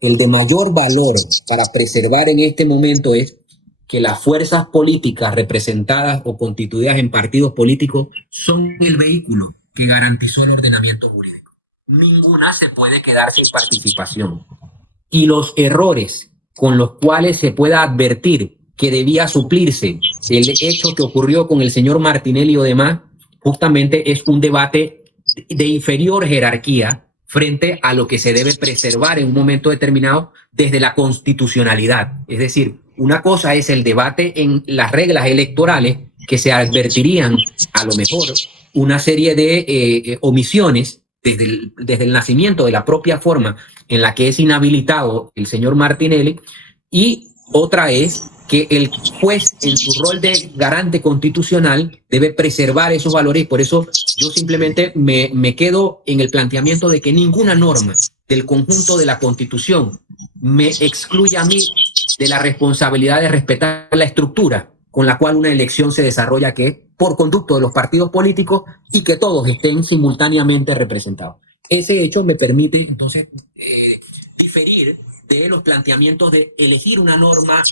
el de mayor valor para preservar en este momento es que las fuerzas políticas representadas o constituidas en partidos políticos son el vehículo que garantizó el ordenamiento jurídico. Ninguna se puede quedar sin participación. Y los errores con los cuales se pueda advertir que debía suplirse el hecho que ocurrió con el señor Martinelli o demás, justamente es un debate de inferior jerarquía frente a lo que se debe preservar en un momento determinado desde la constitucionalidad. Es decir, una cosa es el debate en las reglas electorales, que se advertirían a lo mejor una serie de omisiones desde el nacimiento de la propia forma en la que es inhabilitado el señor Martinelli, y otra es que el juez, en su rol de garante constitucional, debe preservar esos valores. Y por eso yo simplemente me quedo en el planteamiento de que ninguna norma del conjunto de la Constitución me excluye a mí de la responsabilidad de respetar la estructura con la cual una elección se desarrolla, que es por conducto de los partidos políticos y que todos estén simultáneamente representados. Ese hecho me permite entonces diferir de los planteamientos de elegir una norma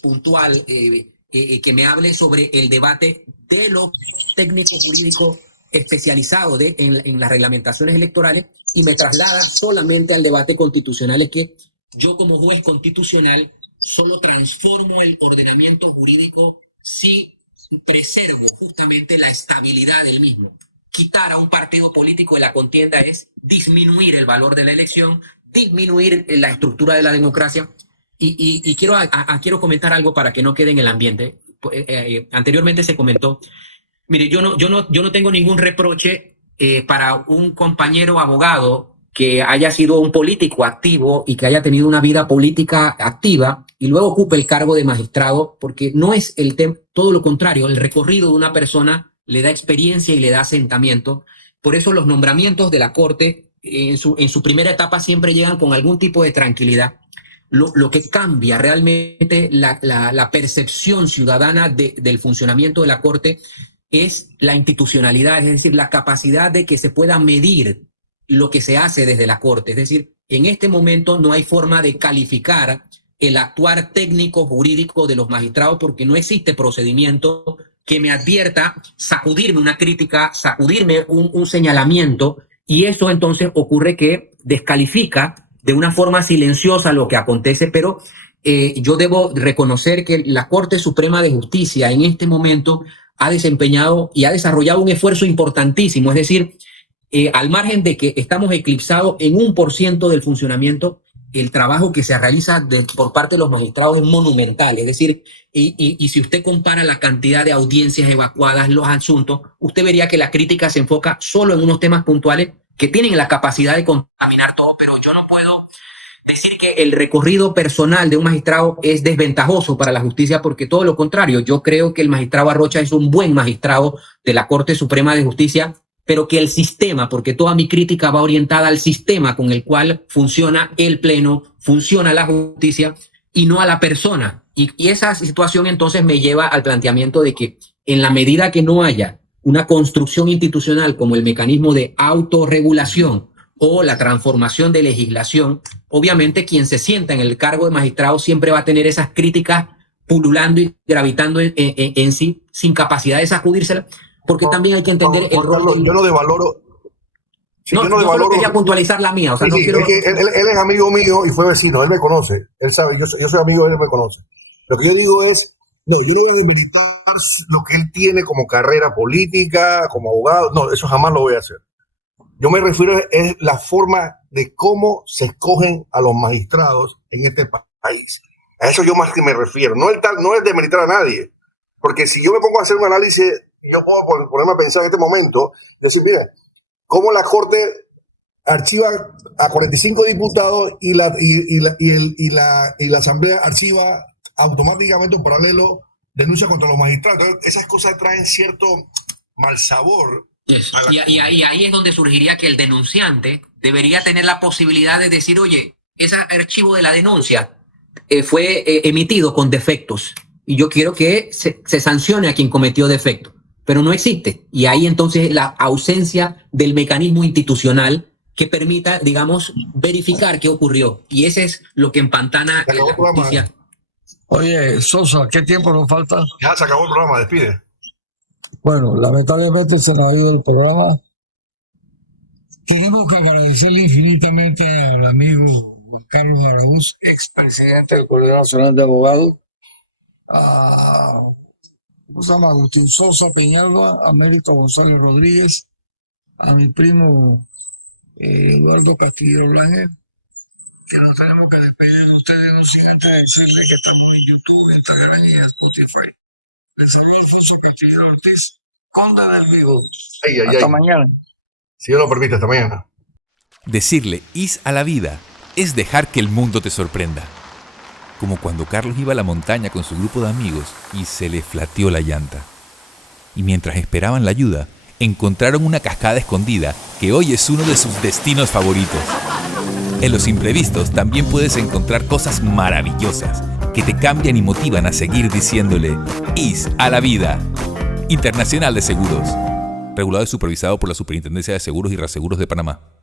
puntual que me hable sobre el debate de lo técnico jurídico especializado en las reglamentaciones electorales, y me traslada solamente al debate constitucional. Es que yo, como juez constitucional, solo transformo el ordenamiento jurídico si preservo justamente la estabilidad del mismo. Quitar a un partido político de la contienda es disminuir el valor de la elección, disminuir la estructura de la democracia. Y quiero comentar algo para que no quede en el ambiente. Anteriormente se comentó, mire, yo no tengo ningún reproche para un compañero abogado que haya sido un político activo y que haya tenido una vida política activa y luego ocupe el cargo de magistrado, porque no es el tema, todo lo contrario, el recorrido de una persona le da experiencia y le da asentamiento. Por eso los nombramientos de la Corte en su primera etapa siempre llegan con algún tipo de tranquilidad. Lo que cambia realmente la percepción ciudadana del funcionamiento de la Corte es la institucionalidad, es decir, la capacidad de que se pueda medir lo que se hace desde la Corte. Es decir, en este momento no hay forma de calificar el actuar técnico jurídico de los magistrados, porque no existe procedimiento que me advierta sacudirme una crítica, sacudirme un señalamiento, y eso entonces ocurre que descalifica de una forma silenciosa lo que acontece. Pero yo debo reconocer que la Corte Suprema de Justicia en este momento ha desempeñado y ha desarrollado un esfuerzo importantísimo. Es decir, al margen de que estamos eclipsados en 1% del funcionamiento, el trabajo que se realiza por parte de los magistrados es monumental. Es decir, y si usted compara la cantidad de audiencias evacuadas, los asuntos, usted vería que la crítica se enfoca solo en unos temas puntuales que tienen la capacidad de contaminar todo. Pero yo no puedo decir que el recorrido personal de un magistrado es desventajoso para la justicia, porque todo lo contrario, yo creo que el magistrado Arrocha es un buen magistrado de la Corte Suprema de Justicia, pero que el sistema, porque toda mi crítica va orientada al sistema con el cual funciona el Pleno, funciona la justicia, y no a la persona. Y esa situación entonces me lleva al planteamiento de que en la medida que no haya una construcción institucional como el mecanismo de autorregulación o la transformación de legislación, obviamente quien se sienta en el cargo de magistrado siempre va a tener esas críticas pululando y gravitando en sí, sin capacidad de sacudírselas. Porque también hay que entender el rol. Yo no devaloro. Sí, no, yo solo quería puntualizar la mía. O sea, sí, no sí, quiero... es que él es amigo mío y fue vecino. Él me conoce. Él sabe, yo soy amigo de él, me conoce. Lo que yo digo es, no, yo no voy a demeritar lo que él tiene como carrera política, como abogado. No, eso jamás lo voy a hacer. Yo me refiero a la forma de cómo se escogen a los magistrados en este país. A eso yo más que me refiero. No es demeritar a nadie. Porque si yo me pongo a hacer un análisis, yo puedo ponerme a pensar en este momento, decir, mira, cómo la Corte archiva a 45 diputados y la Asamblea archiva automáticamente en paralelo denuncia contra los magistrados. Entonces, esas cosas traen cierto mal sabor. Y ahí es donde surgiría que el denunciante debería tener la posibilidad de decir, oye, ese archivo de la denuncia fue emitido con defectos y yo quiero que se sancione a quien cometió defecto. Pero no existe. Y ahí entonces la ausencia del mecanismo institucional que permita, digamos, verificar qué ocurrió. Y ese es lo que empantana en la justicia. Oye, Sosa, ¿qué tiempo nos falta? Ya se acabó el programa, despide. Bueno, lamentablemente se nos ha ido el programa. Tenemos que agradecerle infinitamente al amigo Carlos Araúz, expresidente del Colegio Nacional de Abogados, a Agustín Sosa Peñalba, a Mérito González Rodríguez, a mi primo Eduardo Castillo Blanque, que nos tenemos que despedir de ustedes, no sin antes decirle que estamos en YouTube, Instagram y Spotify. Les saluda Alfonso Castillo Ortiz, Conde del Vigo. Hasta mañana. Si Dios lo permite, hasta mañana. Decirle is a la vida es dejar que el mundo te sorprenda. Como cuando Carlos iba a la montaña con su grupo de amigos y se le flateó la llanta. Y mientras esperaban la ayuda, encontraron una cascada escondida que hoy es uno de sus destinos favoritos. En los imprevistos también puedes encontrar cosas maravillosas que te cambian y motivan a seguir diciéndole is a la vida. Internacional de Seguros. Regulado y supervisado por la Superintendencia de Seguros y Reaseguros de Panamá.